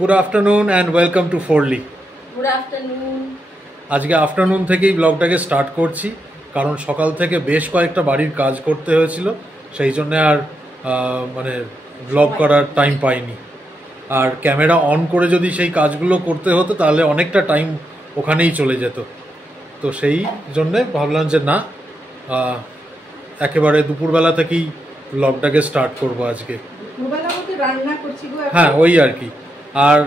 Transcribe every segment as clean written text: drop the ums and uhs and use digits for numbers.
Good afternoon and welcome to ফোরলি। Good afternoon. আজকে afternoon থেকেই ব্লগটাকে স্টার্ট করছি, কারণ সকাল থেকে বেশ কয়েকটা বাড়ির কাজ করতে হয়েছিল, সেই জন্য আর মানে ব্লগ করার টাইম পাইনি। আর ক্যামেরা অন করে যদি সেই কাজগুলো করতে হতো তাহলে অনেকটা টাইম ওখানেই চলে যেত। তো সেই জন্যে ভাবলাম যে না, একেবারে দুপুরবেলা থেকেই ব্লগটাকে স্টার্ট করবো আজকে। হ্যাঁ, ওই আর কি। আর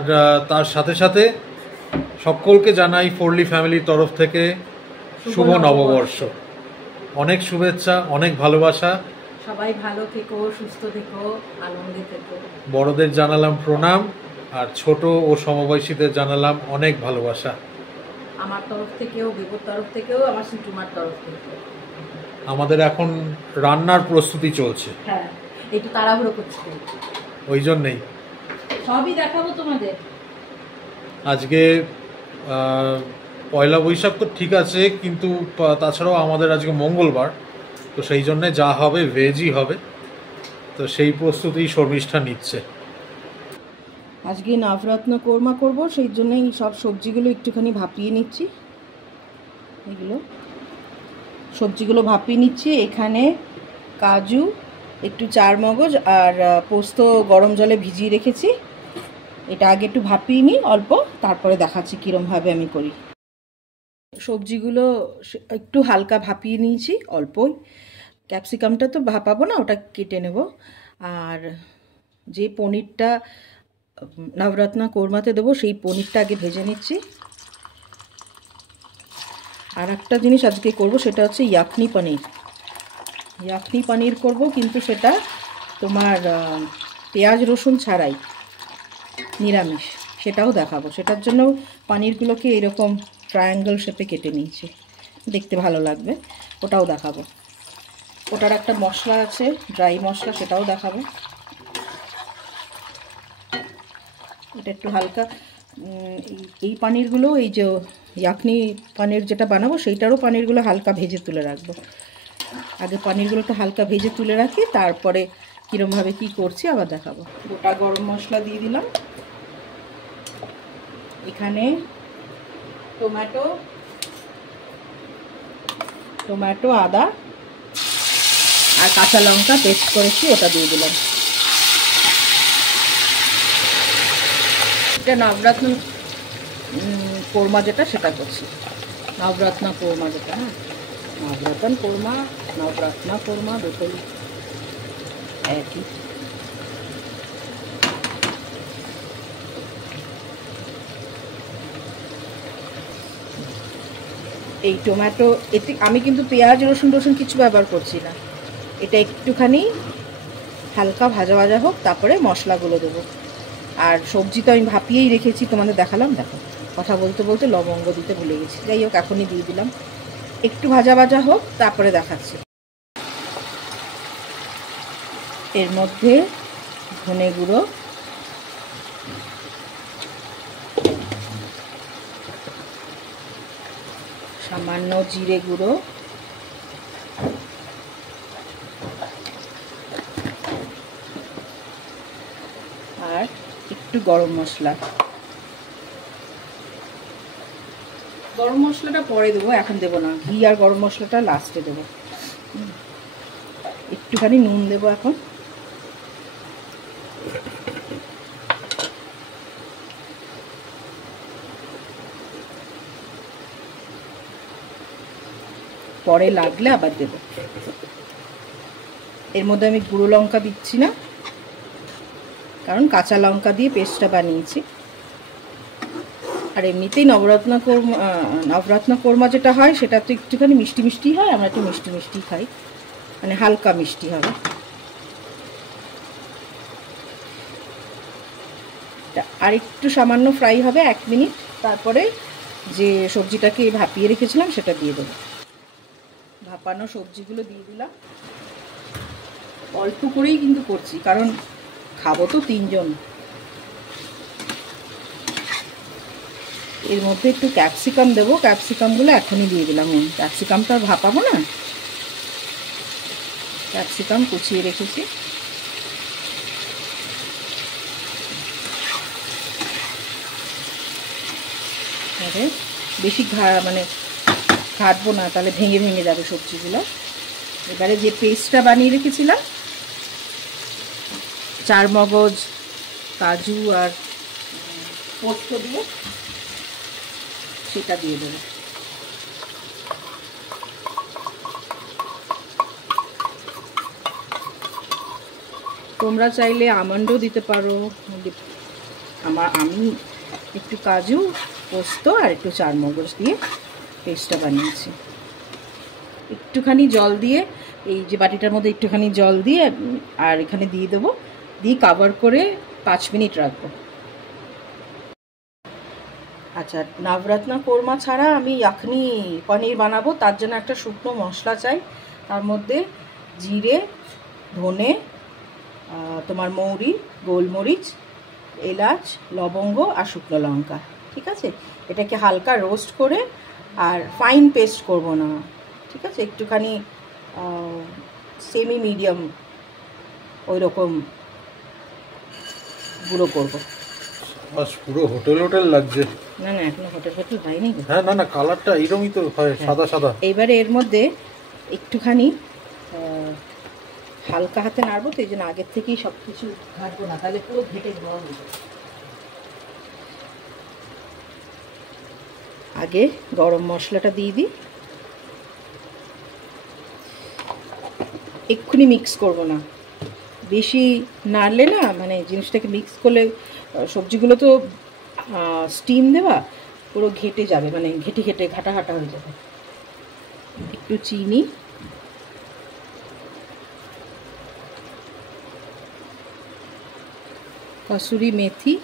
তার সাথে সাথে সকলকে জানাই ফোরলি ফ্যামিলির তরফ থেকে শুভ নববর্ষ। অনেক শুভেচ্ছা, অনেক ভালোবাসা। সবাই ভালো থেকো, সুস্থ থেকো, আনন্দে থেকো। বড়দের জানালাম প্রণাম, আর ছোট ও সমবয়সীদের জানালাম অনেক ভালোবাসা। আমার তরফ থেকেও, দেবর তরফ থেকেও, আমার সিটুমার তরফ থেকেও। আমাদের এখন রান্নার প্রস্তুতি চলছে। হ্যাঁ, একটু তাড়াহুড়ো করছি, ওই জন্যেই সবই দেখাবো তোমাদের। আজকে পয়লা বৈশাখ তো ঠিক আছে, কিন্তু তাছাড়াও আমাদের আজকে মঙ্গলবার, তো সেই জন্যে যা হবে ভেজই হবে। তো সেই প্রস্তুতি শর্মিষ্ঠা নিচ্ছে। আজকে নবরত্ন কোরমা করব, সেই জন্য এই সব সবজিগুলো একটুখানি ভাপিয়ে নিচ্ছি। এগুলো সবজিগুলো ভাপিয়ে নিচ্ছি। এখানে কাজু, একটু চারমগজ আর পোস্ত গরম জলে ভিজিয়ে রেখেছি। এটা আগে একটু ভাপিয়ে নিই অল্প, তারপরে দেখাচ্ছি কীরমভাবে আমি করি। সবজিগুলো একটু হালকা ভাপিয়ে নিয়েছি অল্পই। ক্যাপসিকামটা তো ভাপাবো না, ওটা কেটে নেব। আর যে পনিরটা নবরত্ন কোরমাতে দেবো, সেই পনিরটা আগে ভেজে নিচ্ছি। আর একটা জিনিস আজকে করব, সেটা হচ্ছে ইয়াখনি পনির। ইয়াখনি পনির করব, কিন্তু সেটা তোমার পেঁয়াজ রসুন ছাড়াই, নিরামিষ। সেটাও দেখাবো। সেটার জন্য পনিরগুলোকে এরকম ট্রায়াঙ্গেল শেপে কেটে নিয়েছি, দেখতে ভালো লাগবে। ওটাও দেখাবো। ওটার একটা মশলা আছে, ড্রাই মশলা, সেটাও দেখাবো। এটা একটু হালকা এই পনিরগুলো, এই যে ইয়াখনি পনির যেটা বানাবো সেইটারও পনিরগুলো হালকা ভেজে তুলে রাখবো। আগে পনিরগুলো একটু হালকা ভেজে তুলে রাখি, তারপরে কীরমভাবে কি করছি আবার দেখাবো। গোটা গরম মশলা দিয়ে দিলাম। এখানে টমেটো, আদা আর কাঁচা লঙ্কা পেস্ট করেছি, ওটা দিয়ে দিলাম। এটা নবরত্ন কোরমা যেটা, সেটা করছি। নবরত্ন কোরমা যেটা, হ্যাঁ, নবরত্ন কোরমা দুটোই একই। এই টমেটো, এতে আমি কিন্তু পেঁয়াজ রসুন কিছু ব্যবহার করছি না। এটা একটুখানি হালকা ভাজা ভাজা হোক, তারপরে মশলাগুলো দেবো। আর সবজি তো আমি ভাপিয়েই রেখেছি, তোমাদের দেখালাম। দেখো, কথা বলতে বলতে লবঙ্গ দিতে ভুলে গেছি। যাই হোক, এখনই দিয়ে দিলাম। একটু ভাজা ভাজা হোক, তারপরে দেখাচ্ছি। এর মধ্যে ধনে গুঁড়ো, সামান্য জিরে গুঁড়ো, আর একটু গরম মশলা। গরম মশলাটা পরে দেবো, এখন দেবো না। ঘি আর গরম মশলাটা লাস্টে দেবো। একটুখানি নুন দেবো এখন। পরে লাগলে আবার দেবো। এর মধ্যে আমি গুঁড়ো লঙ্কা দিচ্ছি না, কারণ কাঁচা লঙ্কা দিয়ে পেস্টটা বানিয়েছি। আর এমনিতেই নবরত্ন কোরমা যেটা হয়, সেটা তো একটুখানি মিষ্টি মিষ্টি হয়। আমরা একটু মিষ্টি মিষ্টি খাই, মানে হালকা মিষ্টি হবে। আর একটু সামান্য ফ্রাই হবে 1 মিনিট, তারপরে যে সবজিটাকে ভাপিয়ে রেখেছিলাম সেটা দিয়ে দেবো। ভাপানো সবজিগুলো দিয়ে দিলাম। অল্প করেই কিন্তু করছি, কারণ খাবো তো 3 জন। এর মধ্যে একটু ক্যাপসিকাম দেবো। ক্যাপসিকামগুলো এখনই দিয়ে দিলাম। ক্যাপসিকামটা আর ভাপাবো না, ক্যাপসিকাম কুচিয়ে রেখেছি। এবারে বেশি মানে ঘাটবো না, তাহলে ভেঙে ভেঙে যাবে সবজিগুলো। এবারে যে পেস্টটা বানিয়ে রেখেছিলাম চারমগজ, কাজু আর পোস্ত দিয়ে, সেটা দিয়ে দেবো। তোমরা চাইলে আমন্ডও দিতে পারো। আমি একটু কাজু, পোস্ত আর একটু চারমগজ দিয়ে পেস্টটা বানিয়েছি। একটুখানি জল দিয়ে, এই যে বাটিটার মধ্যে একটুখানি জল দিয়ে আর এখানে দিয়ে দেবো, দিয়ে কভার করে 5 মিনিট রাখবো। আচ্ছা, নাভরাত্না কোরমা ছাড়া আমি ইয়াখনি পনির বানাবো। তার জন্য একটা শুকনো মশলা চাই। তার মধ্যে জিরে, ধনে, তোমার মৌরি, গোলমরিচ, এলাচ, লবঙ্গ আর শুকনো লঙ্কা। ঠিক আছে, এটাকে হালকা রোস্ট করে, আর ফাইন পেস্ট করব না, ঠিক আছে, একটুখানি সেমি মিডিয়াম ওই রকম গুঁড়ো করবো। পুরো হোটেল হোটেল লাগছে। না না, এখনো হোটেল হয়নি। হ্যাঁ, না না, কালারটা এইরকমই তো হয়, সাদা সাদা। এইবারে এর মধ্যে একটুখানি হালকা হাতে নাড়বো, তো এই জন্য আগের থেকেই সব কিছু ঘাটবো না, তাহলে পুরো ঘেটে দেওয়া হয়ে যাবে। আগে গরম মশলাটা দিয়ে দিই, এক্ষুনি মিক্স করব না, বেশি নাড়লে না মানে জিনিসটাকে মিক্স করলে সবজিগুলো তো স্টিম দেওয়া, পুরো ঘেটে যাবে, মানে ঘেটে ঘেটে ঘাটা ঘাটা হয়ে যাবে। একটু চিনি, কসুরি মেথি,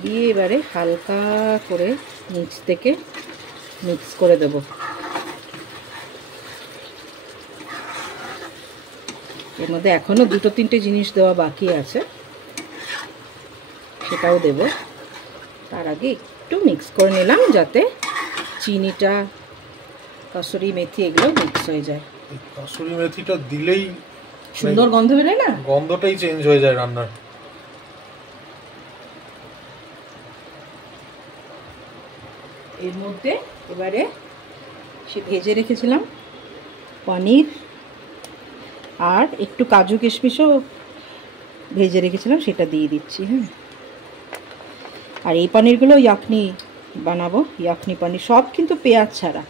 দিয়ে এবারে হালকা করে নিচ থেকে মিক্স করে দেব। এর মধ্যে এখনো 2-3টে জিনিস দেওয়া বাকি আছে, সেটাও দেব। তার আগে একটু মিক্স করে নিলাম যাতে চিনিটা, কসুরি মেথি এগুলো মিক্স হয়ে যায়। কসুরি মেথিটা দিলেই সুন্দর গন্ধ বেরোয় না, গন্ধটাই চেঞ্জ হয়ে যায় রান্নার। এর মধ্যে এবারে সে ভেজে রেখেছিলাম পনির আর একটু কাজু কিশমিশও ভেজে রেখেছিলাম, সেটা দিয়ে দিচ্ছি। হ্যাঁ, আর এই পনিরগুলো ইয়াখনি বানাবো, ইয়াখনি পনির, সব কিন্তু পেঁয়াজ ছাড়া।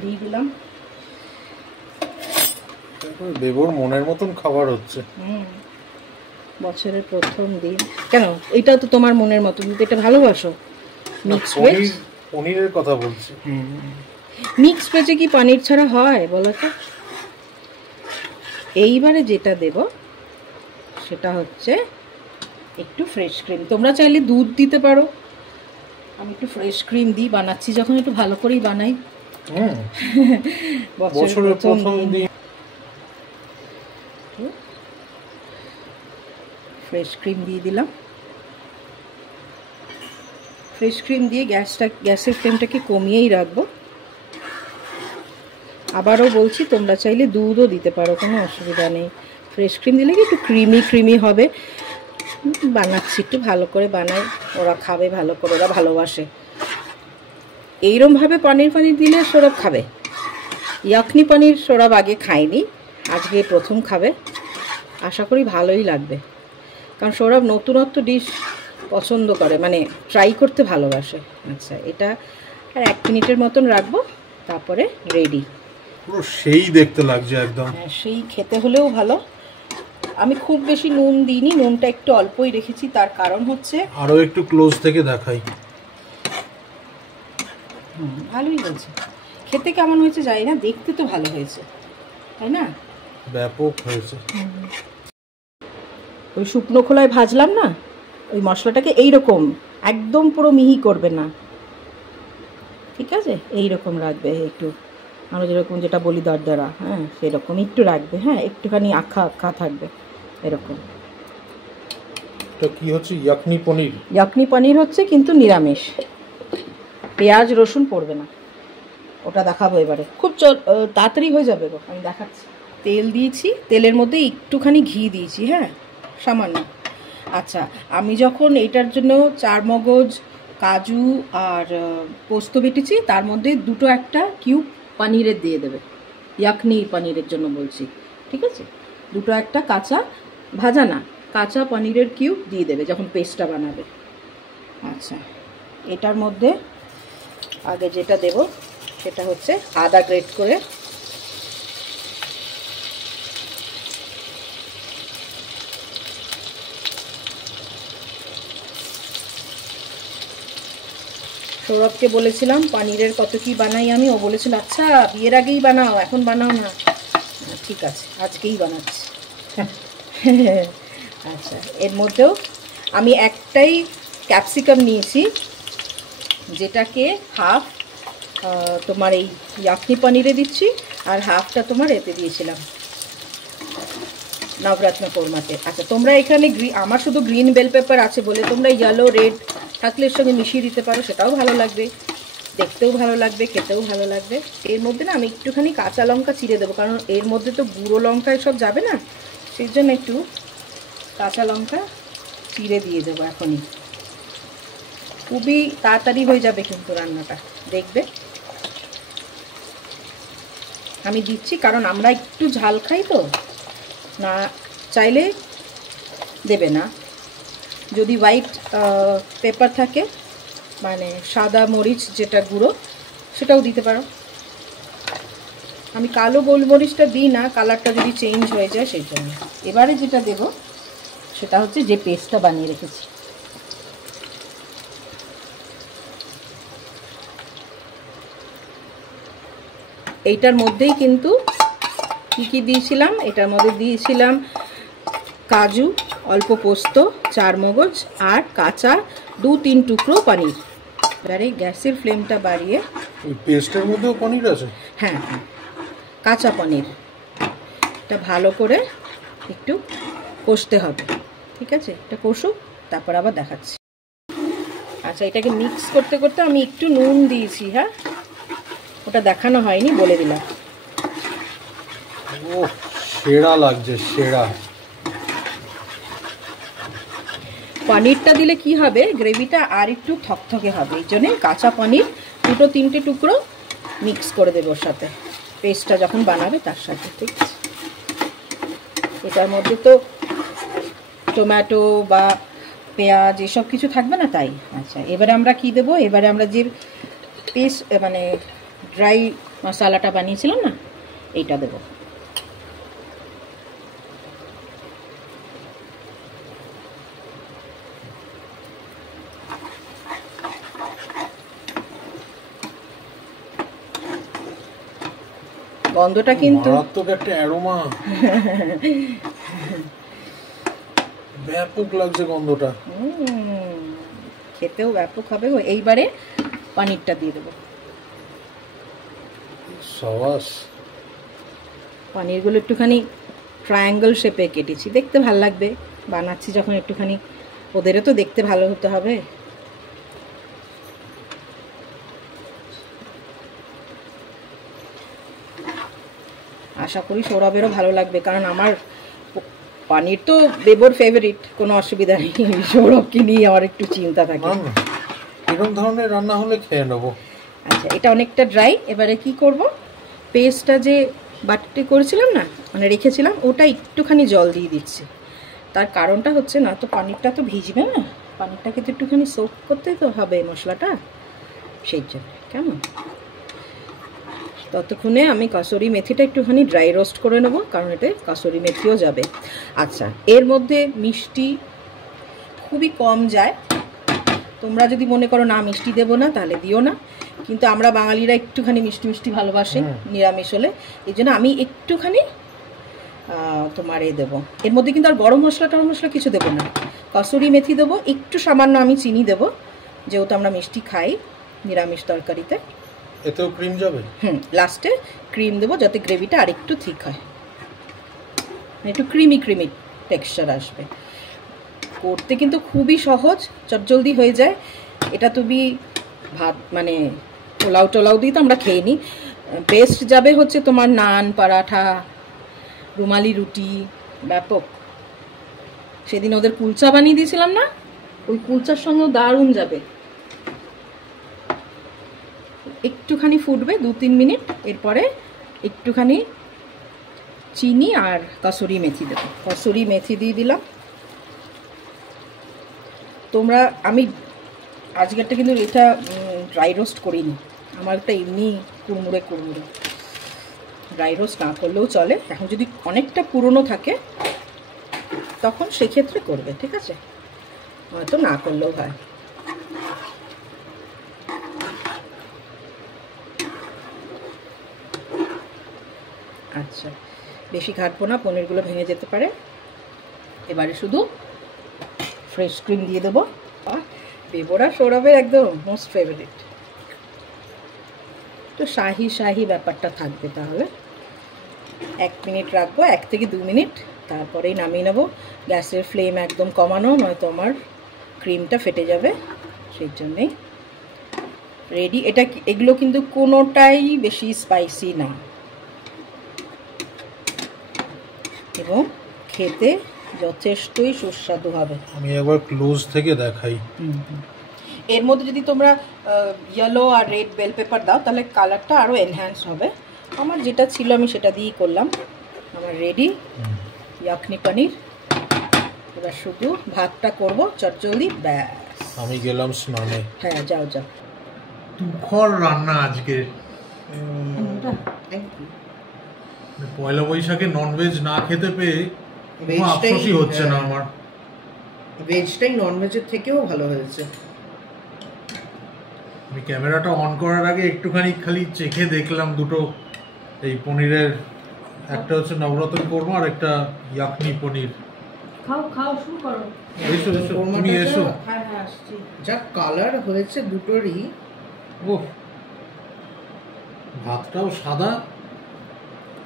দিয়ে দিলাম। দেবর মনের মতন খাবার হচ্ছে। বছরের প্রথম দিন, কেন এটাও তো তোমার মনের মতন, কিন্তু এটা ভালোবাসো। মিক্স ভেজ, পনিরের কথা বলছি। মিক্স ভেজে কি পনির ছাড়া হয় বলো তো? এইবারে যেটা দেব সেটা হচ্ছে একটু ফ্রেশ ক্রিম। তোমরা চাইলে দুধ দিতে পারো, আমি একটু ফ্রেশ ক্রিম দিই, বানাচ্ছি যখন একটু ভালো করেই বানাই। বছরের প্রথম দিন ফ্রেশ ক্রিম দিয়ে দিলাম। ফ্রেশ ক্রিম দিয়ে গ্যাসের ফ্লেমটাকে কমিয়েই রাখবো। আবারও বলছি, তোমরা চাইলে দুধও দিতে পারো, কোনো অসুবিধা নেই। ফ্রেশ ক্রিম দিলে কি একটু ক্রিমি ক্রিমি হবে। বানাচ্ছি, একটু ভালো করে বানাই, ওরা খাবে ভালো করে, ওরা ভালোবাসে। এইরমভাবে পনির দিলে সৌরভ খাবে। ইয়াখনি পনির সৌরভ আগে খায়নি, আজকে প্রথম খাবে, আশা করি ভালোই লাগবে। কারণ সৌরভ নতুনত্ব ডিশ পছন্দ করে, মানে ট্রাই করতে ভালোবাসে। আচ্ছা, এটা আর 1 মিনিটের মতন রাখবো, তারপরে রেডি। পুরো সেই দেখতে লাগছে একদম। হ্যাঁ, সেই খেতে হলেও ভালো। আমি খুব বেশি নুন দিইনি, নুনটা একটু অল্পই রেখেছি, তার কারণ হচ্ছে আরো একটু ক্লোজ থেকে দেখাই। ভালোই হয়েছে, খেতে কেমন হয়েছে জানি না, দেখতে তো ভালো হয়েছে, তাই না? ব্যাপক হয়েছে। ওই শুকনো খোলায় ভাজলাম না, ওই মশলাটাকে এইরকম একদম পুরো মিহি করবে না, ঠিক আছে? এইরকম রাখবে একটু, আমরা যেরকম যেটা বলি দরদরা, হ্যাঁ সেরকম একটু রাখবে। হ্যাঁ, একটুখানি আখা আখা থাকবে এরকম। এটা কি হচ্ছে? ইয়াখনি পনির। ইয়াখনি পনির হচ্ছে কিন্তু নিরামিষ, পেঁয়াজ রসুন পড়বে না। ওটা দেখাবো এবারে, খুব তাড়াতাড়ি হয়ে যাবে গো, আমি দেখাচ্ছি। তেল দিয়েছি, তেলের মধ্যে একটুখানি ঘি দিয়েছি, হ্যাঁ সামান্য। আচ্ছা, আমি যখন এটার জন্য চারমগজ, কাজু আর পোস্ত বেটেছি, তার মধ্যে দুটো একটা কিউব পনিরের দিয়ে দেবে, ইয়াকনি পনিরের জন্য বলছি, ঠিক আছে? দুটো একটা কাঁচা, ভাজা না, কাঁচা পনিরের কিউব দিয়ে দেবে যখন পেস্টটা বানাবে। আচ্ছা, এটার মধ্যে আগে যেটা দেব সেটা হচ্ছে আদা গ্রেট করে, সৌরভকে বলেছিলাম পনিরের কত কি বানাই আমি, ও বলেছিল আচ্ছা বিয়ের আগেই বানাও, এখন বানাও না। ঠিক আছে, আজকেই বানাচ্ছি। আচ্ছা, এর মধ্যেও আমি একটাই ক্যাপসিকাম নিয়েছি, যেটাকে হাফ তোমার এই ইয়াকনি পনিরে দিচ্ছি, আর হাফটা তোমার এতে দিয়েছিলাম নবরত্ন কোরমাতে। আচ্ছা, তোমরা এখানে আমার শুধু গ্রিন বেল পেপার আছে বলে তোমরা ইয়েলো রেড থাকলে এর সঙ্গে মিশিয়ে দিতে পারো, সেটাও ভালো লাগবে, দেখতেও ভালো লাগবে, খেতেও ভালো লাগবে। এর মধ্যে না আমি একটুখানি কাঁচা লঙ্কা চিড়ে দেবো, কারণ এর মধ্যে তো গুঁড়ো লঙ্কা সব যাবে না, সেই জন্য একটু কাঁচা লঙ্কা চিড়ে দিয়ে দেবো এখনই। খুবই তাড়াতাড়ি হয়ে যাবে কিন্তু রান্নাটা, দেখবে। আমি দিচ্ছি কারণ আমরা একটু ঝাল খাই, তো না চাইলে দেবে না। যদি হোয়াইট পেপার থাকে, মানে সাদা মরিচ যেটা গুঁড়ো, সেটাও দিতে পারো। আমি কালো গোলমরিচটা দিই না, কালারটা যদি চেঞ্জ হয়ে যায় সেই জন্য। এবারে যেটা দেব সেটা হচ্ছে যে পেস্টটা বানিয়ে রেখেছি। এইটার মধ্যেই কিন্তু কী কী দিয়েছিলাম, এটার মধ্যে দিয়েছিলাম কাজু, অল্প পোস্ত, চারমগজ আর কাঁচা 2-3 টুকরো পনির। এবারে গ্যাসের ফ্লেমটা বাড়িয়ে, পেস্টের মধ্যেও পনির আছে? হ্যাঁ হ্যাঁ, কাঁচা পনির, এটা ভালো করে একটু কষতে হবে, ঠিক আছে? এটা কষুক, তারপর আবার দেখাচ্ছি। আচ্ছা, এটাকে মিক্স করতে করতে আমি একটু নুন দিয়েছি, হ্যাঁ ওটা দেখানো হয়নি, বলে দিলাম। ও সেরা লাগছে, সেরা। পনিরটা দিলে কি হবে, গ্রেভিটা আর একটু থকথকে হবে, এই জন্যে কাঁচা পনির 2-3টে টুকরো মিক্স করে দেবো ওর সাথে, পেস্টটা যখন বানাবে তার সাথে, ঠিক আছে? এটার মধ্যে তো টমেটো বা পেঁয়াজ এসব কিছু থাকবে না, তাই। আচ্ছা, এবারে আমরা কি দেবো, এবারে আমরা যে পেস্ট মানে ড্রাই মশলাটা বানিয়েছিলাম না, এইটা দেবো। গন্ধটা কিন্তু মারাত্মক একটা অ্যারোমা, ব্যাপক লাগছে গন্ধটা, খেতেও ব্যাপক হবে। এইবারে পনিরটা দিয়ে দেবো। সস পনিরগুলো একটুখানি ট্রায়াঙ্গেল শেপে কেটেছি, দেখতে ভালো লাগবে। বানাচ্ছি যখন একটুখানি ওদেরও তো দেখতে ভালো হতে হবে। আশা করি সৌরভেরও ভালো লাগবে, কারণ আমার পনির তো বেবর ফেভারিট, কোনো অসুবিধা নেই। সৌরভকে নিয়ে আমার একটু চিন্তা থাকে। এরকম ধরনের রান্না হলে খেয়ে নেবো। আচ্ছা, এটা অনেকটা ড্রাই। এবারে কি করব, পেস্টটা যে বাটিতে করেছিলাম না, মানে রেখেছিলাম, ওটা একটুখানি জল দিয়ে দিচ্ছি। তার কারণটা হচ্ছে না তো পনিরটা তো ভিজবে না, পনিরটাকে তো একটুখানি সোক করতে তো হবে মশলাটা, সেই জন্য। কেমন, ততক্ষণে আমি কাসুরি মেথিটা একটুখানি ড্রাই রোস্ট করে নেব, কারণ এতে কাসুরি মেথিও যাবে। আচ্ছা, এর মধ্যে মিষ্টি খুবই কম যায়, তোমরা যদি মনে করো না মিষ্টি দেবো না তাহলে দিও না, কিন্তু আমরা বাঙালিরা একটুখানি মিষ্টি মিষ্টি ভালোবাসি নিরামিষ হলে, এই জন্য আমি একটুখানি তোমার দেবো। এর মধ্যে কিন্তু আর গরম মশলা টরম মশলা কিছু দেবো না, কাসুরি মেথি দেবো, একটু সামান্য আমি চিনি দেবো, যেহেতু আমরা মিষ্টি খাই নিরামিষ তরকারিতে। এতেও ক্রিম যাবে? লাস্টে ক্রিম দেবো, যাতে গ্রেভিটা আর একটু ঠিক হয়, একটু ক্রিমি ক্রিমি টেক্সচার আসবে। করতে কিন্তু খুবই সহজ, চটজলদি হয়ে যায়। এটা তুমি ভাত মানে পোলাও টোলাও দিয়ে তো আমরা খেয়ে নিই। বেস্ট যাবে হচ্ছে তোমার নান, পরাঠা, রুমালি রুটি ব্যাপক। সেদিন ওদের কুলচা বানিয়ে দিয়েছিলাম না, ওই কুলচার সঙ্গেও দারুণ যাবে। একটুখানি ফুটবে 2-3 মিনিট, এরপরে একটুখানি চিনি আর কসুরি মেথি দেবো। কসুরি মেথি দিয়ে দিলাম। তোমরা, আমি আজকেরটা কিন্তু এটা ড্রাই রোস্ট করিনি, আমারটা এমনি কুড়মুড়ে কুড়মুড়ে, ড্রাই রোস্ট না করলেও চলে। এখন যদি অনেকটা পুরনো থাকে তখন সেক্ষেত্রে করবে, ঠিক আছে, হয়তো না করলেও হয়। আচ্ছা, বেশি ঘাটবো না, পনিরগুলো ভেঙে যেতে পারে। এবারে শুধু ফ্রেশ ক্রিম দিয়ে দেবো। বেবরা সৌরভের একদম মোস্ট ফেভারিট। তো শাহি শাহি ব্যাপারটা থাকবে। তাহলে 1 মিনিট রাখবো, 1 থেকে 2 মিনিট, তারপরেই নামিয়ে নেবো। গ্যাসের ফ্লেম একদম কমানো, নয়তো আমার ক্রিমটা ফেটে যাবে, সেই জন্যেই রেডি। এগুলো কিন্তু কোনোটাই বেশি স্পাইসি না এবং খেতে যথেষ্টই সুস্বাদু হবে। আমি একবার ক্লোজ থেকে দেখাই। এর মধ্যে যদি তোমরা ইয়েলো আর রেড বেল পেপার দাও তাহলে কালারটা আরও এনহ্যান্স হবে। আমার যেটা ছিল আমি সেটা দিয়েই করলাম। আমার রেডি ইয়াকনি পনির। এবার শুধু ভাতটা করব চটজলদি, ব্যাস। আমি গেলাম স্নানে। হ্যাঁ, যাও যাও। তুখর রান্না আজকে। পয়লা বৈশাখে ননভেজ না খেতে পেয়ে কোনো আফসোসই হচ্ছে না আমার। ভেজটাই ননভেজের থেকেও ভালো হয়েছে। আমি ক্যামেরাটা অন করার আগে একটুখানি খালি চেখে দেখলাম দুটো, এই পনিরের, একটা হচ্ছে নবরত্ন কোরমা আর একটা ইয়াকনি পনির। খাও খাও, শুরু করো। এসো এসো, তুমি এসো। হ্যাঁ হ্যাঁ, আসছি। যা কালার হয়েছে দুটোরই। ও, ভাতটাও সাদা,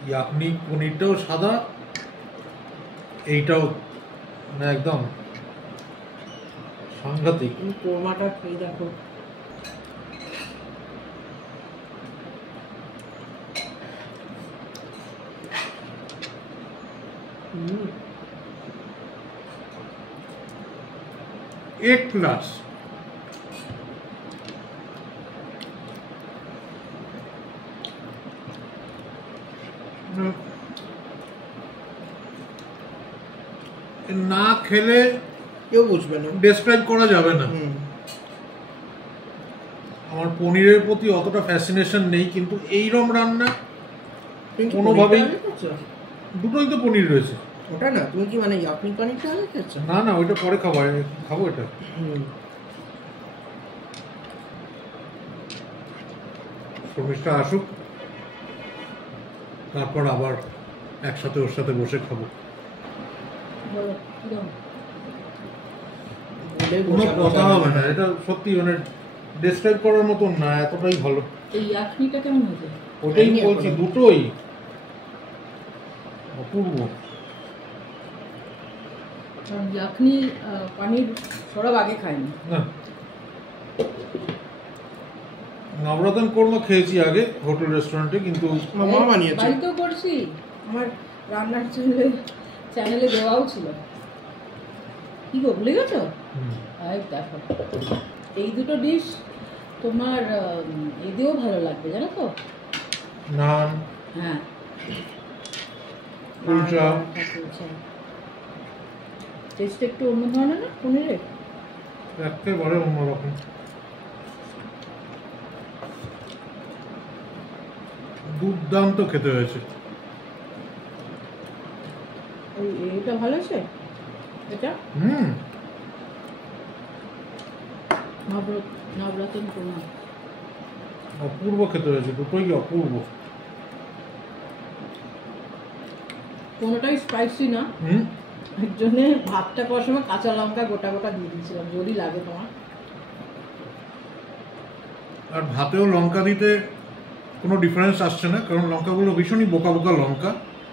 ইয়াকনি পনিরটাও সাদা, এইটাও মানে একদম সাংঘাতিক। কোরমাটা খেয়ে দেখো। एक क्लास। না খেলে কেউ বুঝবে না, ডেসক্রাইব করা যাবে না। আমার পনিরের প্রতি অতটা ফ্যাসিনেশন নেই, কিন্তু এইরকম রান্না কোনোভাবেই। দুটোই তো পনির রয়েছে। ওটা না, তুমি কি মানে ইয়াকনি পনিরটা আগে খেয়েছো? না না, ওইটা পরে খাবো, খাবো এটা। শর্মিষ্ঠা আসুক, তারপর আবার একসাথে ওর সাথে বসে খাবো। কোনো কথা হবে না, এটা সত্যি মানে ডেসক্রাইব করার মতন না, এতটাই ভালো। এই ইয়াকনিটা কেমন হয়েছে? ওটাই বলছি, দুটোই অপূর্ব। ইয়াকনি পনির সৌরভ আগে খায়নি। না, নবরত্ন কোরমা খেয়েছি আগে হোটেল রেস্টুরেন্টে, কিন্তু মা বানিয়েছে। বাড়িতেও করছি, আমার রান্নার চ্যানেলে দেওয়াও ছিল। কি গো, ভুলে গেছো? দেখো, এই দুটো ডিশ তোমার এদিও ভালো লাগবে, জানো তো। নান, হ্যাঁ, কুলচা। টেস্ট একটু অন্য ধরনের না পনিরের, একেবারে অন্যরকম। দুর্দান্ত খেতে হয়েছে। এটা ভালো আছে, এটা নবরত্ন কোরমা অপূর্ব খেতে হয়েছে, দুটোই অপূর্ব। কোনোটাই স্পাইসি না, এর জন্য ভাতটা করার সময় কাঁচা লঙ্কা গোটা গোটা দিয়ে দিয়েছিলাম, যদি লাগে তোমার। আর ভাতেও লঙ্কা দিতে কোনো ডিফারেন্স আসছে না, কারণ লঙ্কাগুলো ভীষণই বোকা বোকা লঙ্কা,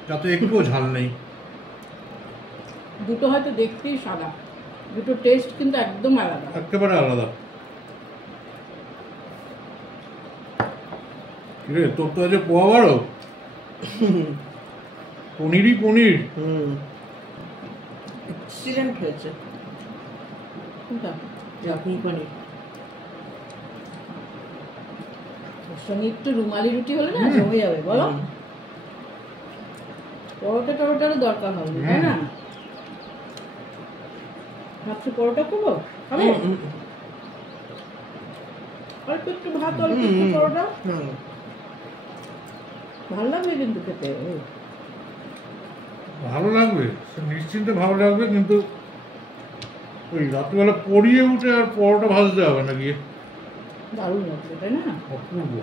যাতে একটুও ঝাল নেই। দুটো হয়তো দেখতেই সাদা, দুটো টেস্ট কিন্তু একদম আলাদা, একেবারে আলাদা। কিরে, তোর তো আজ পোয়া বারো। পনিরই পনির। এক্সিলেন্ট হয়েছে কোনটা? ইয়াকনি পনির। ওর সঙ্গে একটু রুমালি রুটি হলে না জমে যাবে বলো। পরোটা টরোটারও দরকার হবে তাই না? ভাবছি পরোটা করবো, খাবে? অল্প একটু ভাত, অল্প একটু পরোটা, ভালো লাগবে কিন্তু খেতে। ভালো লাগবে, নিশ্চিন্তে ভালো লাগবে, কিন্তু ওই রাত্রিবেলা পড়িয়ে উঠে আর পরোটা ভাজতে হবে না গিয়ে। দারুণ লাগবে তাই না? অপূর্ব।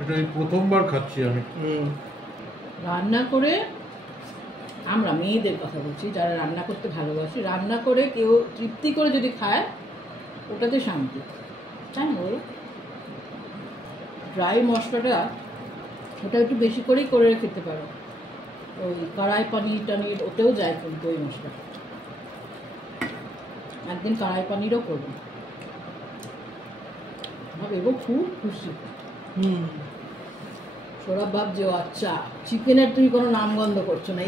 এটা এই প্রথমবার খাচ্ছি আমি। রান্না করে, আমরা মেয়েদের কথা বলছি যারা রান্না করতে ভালোবাসি, রান্না করে কেউ তৃপ্তি করে যদি খায় ওটাতে শান্তি, তাই না বলো? ড্রাই মশলাটা ওটা একটু বেশি করেই করে খেতে পারো, ওই কড়াই পনির টনির ওতেও যায় কিন্তু ওই মশলা। একদিন কড়াই পনিরও করবো, ভেবো খুব খুশি। সৌরভ ভাবছে ও আচ্ছা চিকেনের তুমি কোনো নাম গন্ধ করছো না,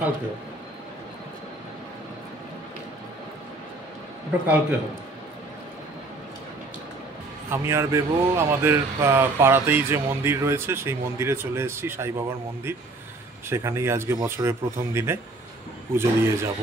কালকে ওটা কালকে হবে। আমি আর বেবো আমাদের পাড়াতেই যে মন্দির রয়েছে সেই মন্দিরে চলে এসেছি, সাই বাবার মন্দির। সেখানেই আজকে বছরের প্রথম দিনে পুজো দিয়ে যাব।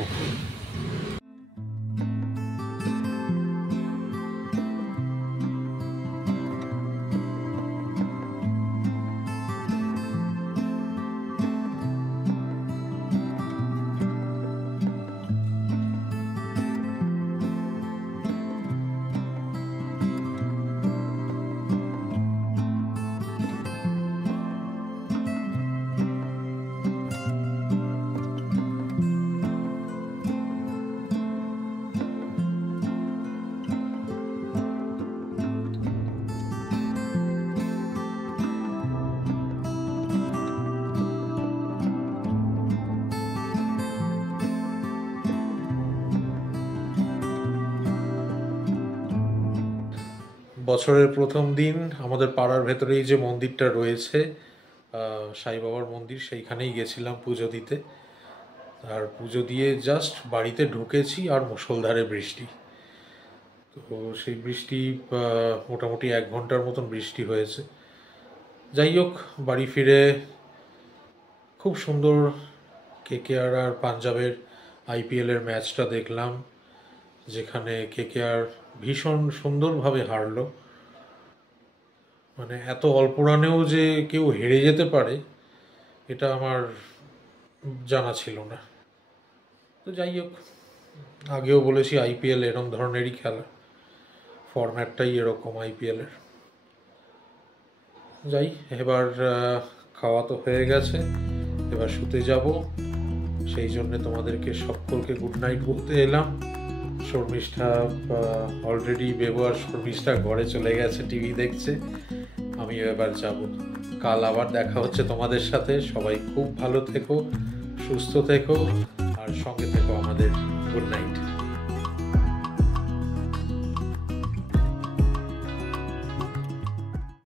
বছরের প্রথম দিন আমাদের পাড়ার ভেতরেই যে মন্দিরটা রয়েছে সাই বাবার মন্দির, সেইখানেই গেছিলাম পুজো দিতে। আর পুজো দিয়ে জাস্ট বাড়িতে ঢুকেছি আর মুষলধারে বৃষ্টি। তো সেই বৃষ্টি মোটামুটি 1 ঘন্টার মতন বৃষ্টি হয়েছে। যাই হোক, বাড়ি ফিরে খুব সুন্দর কেকেআর আর পাঞ্জাবের আইপিএলের ম্যাচটা দেখলাম, যেখানে কেকেআর ভীষণ সুন্দরভাবে হারলো। মানে এত অল্প রানেও যে কেউ হেরে যেতে পারে এটা আমার জানা ছিল না। তো যাই হোক, আগেও বলেছি আইপিএল এরকম ধরনেরই খেলা, ফরম্যাটটাই এরকম আইপিএলের। যাই, এবার খাওয়া তো হয়ে গেছে, এবার শুতে যাব। সেই জন্যে তোমাদেরকে সকলকে গুড নাইট বলতে এলাম। শর্মিষ্ঠা অলরেডি বেবো আর শর্মিষ্ঠা ঘরে চলে গেছে, টিভি দেখছে। আমি এবার যাব। কাল আবার দেখা হচ্ছে তোমাদের সাথে। সবাই খুব ভালো থেকো, সুস্থ থেকো আর সঙ্গে থেকো আমাদের। Good night.